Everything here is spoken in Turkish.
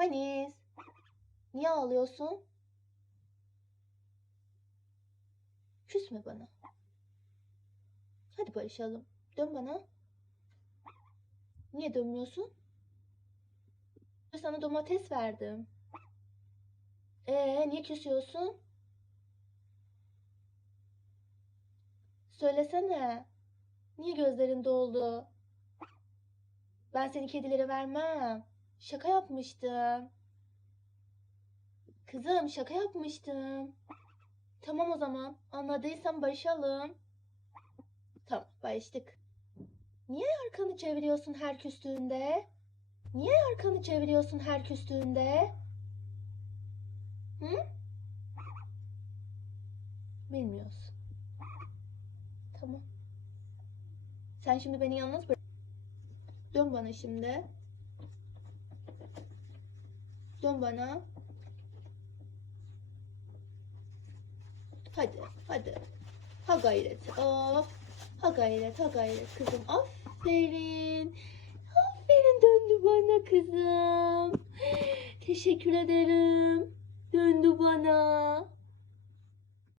Panis. Niye ağlıyorsun? Küsme bana. Hadi barışalım. Dön bana. Niye dönmüyorsun? Sana domates verdim. Ee, niye küsüyorsun? Söylesene. Niye gözlerin doldu? Ben seni kedilere vermem. Şaka yapmıştım. Kızım şaka yapmıştım. Tamam o zaman. Anladıysan barışalım. Tamam barıştık. Niye arkanı çeviriyorsun her küstüğünde? Niye arkanı çeviriyorsun her küstüğünde? Hı? Bilmiyorsun. Tamam. Sen şimdi beni yalnız bırak. Dön bana şimdi. Dön bana. Hadi, hadi. Ha gayret. Of. Ha gayret, ha gayret kızım. Aferin. Aferin döndü bana kızım. Teşekkür ederim. Döndü bana.